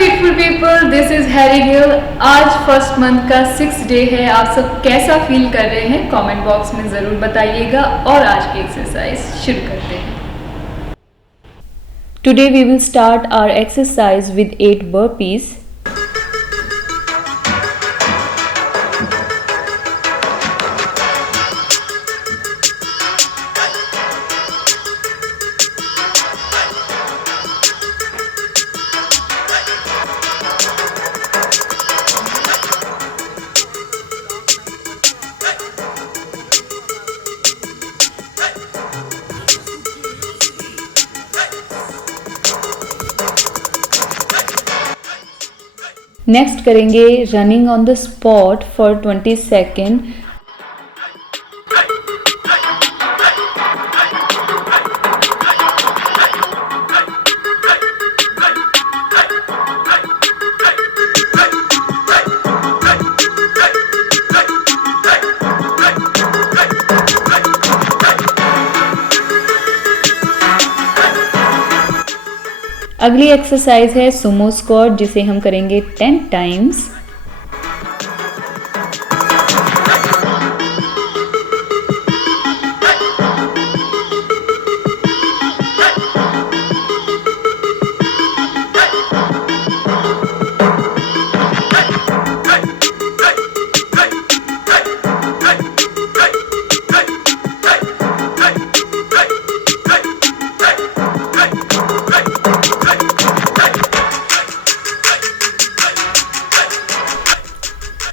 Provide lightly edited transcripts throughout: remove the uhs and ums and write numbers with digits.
Beautiful people, this is Harry Gill. आज first month का 6th day है। आप सब कैसा फील कर रहे हैं कमेंट बॉक्स में ज़रूर बताइएगा। और आज की एक्सरसाइज शुरू करते हैं। Today we will start our exercise with 8 burpees। Next करेंगे running on the spot for 20 second. अगली एक्सरसाइज है सुमो स्क्वाट, जिसे हम करेंगे 10 टाइम्स।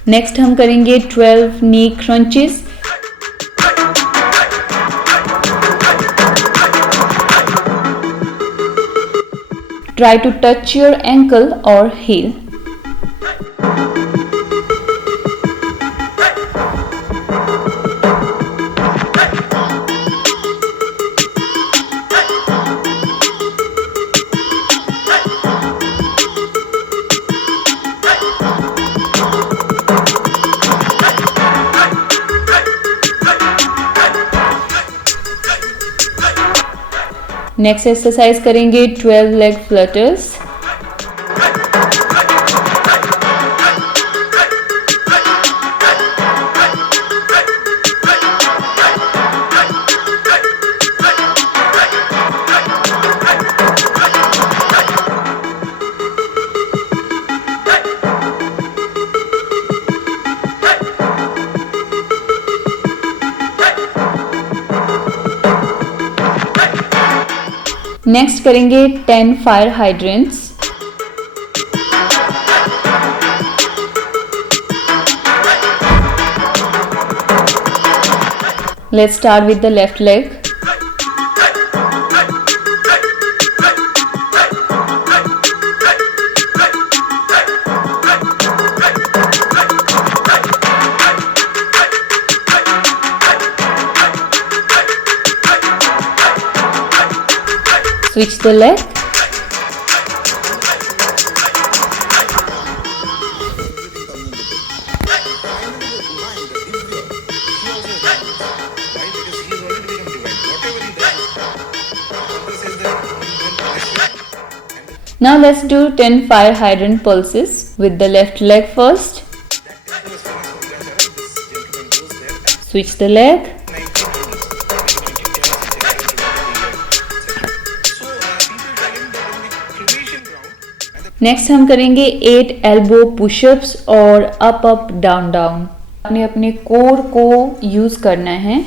नेक्स्ट हम करेंगे 12 knee crunches. Try to touch your ankle और हील। नेक्स्ट एक्सरसाइज करेंगे 12 लेग फ्लटर्स। नेक्स्ट करेंगे 10 fire hydrants. Let's start with the left leg. Switch the leg. Now let's do 10 fire hydrant pulses with the left leg first. Switch the leg. Next हम करेंगे 8 elbow pushups और up up down down. आपने अपने core को use करना है।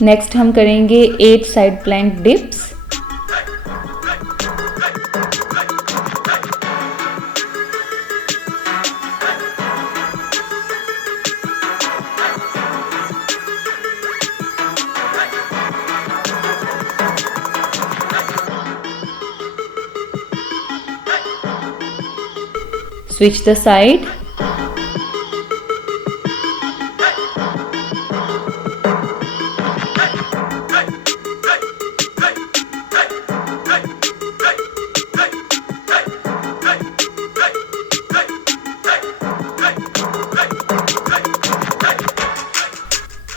Next हम करेंगे 8 side plank dips. Switch the side.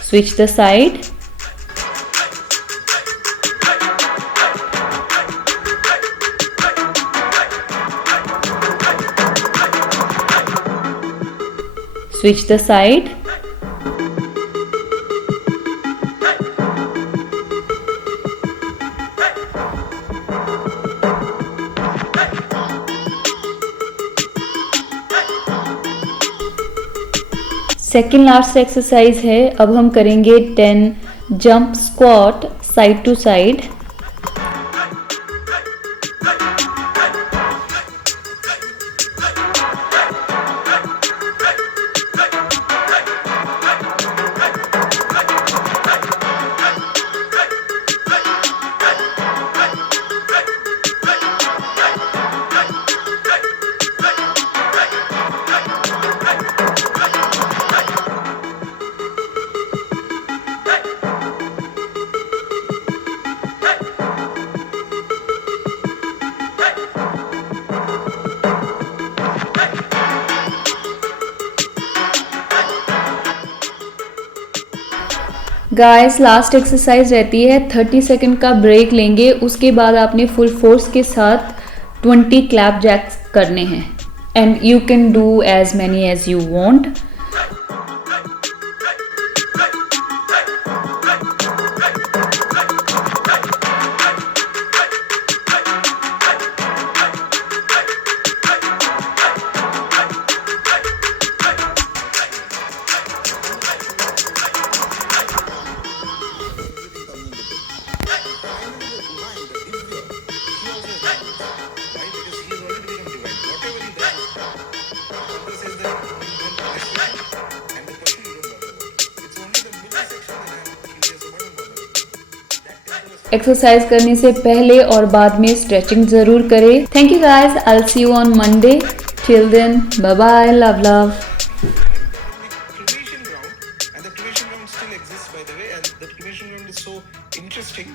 Switch the side. Switch the side. Second last exercise है। अब हम करेंगे 10 jump squat side to side. Guys last exercise रहती है 30 सेकंड का ब्रेक लेंगे, उसके बाद आपने फुल फोर्स के साथ 20 क्लैप जैक्स करने हैं and you can do as many as you want. Exercise करने से पहले और बाद में स्ट्रेचिंग जरूर करें। Thank you guys, I will see you on Monday. Till then bye bye, love love. Interesting.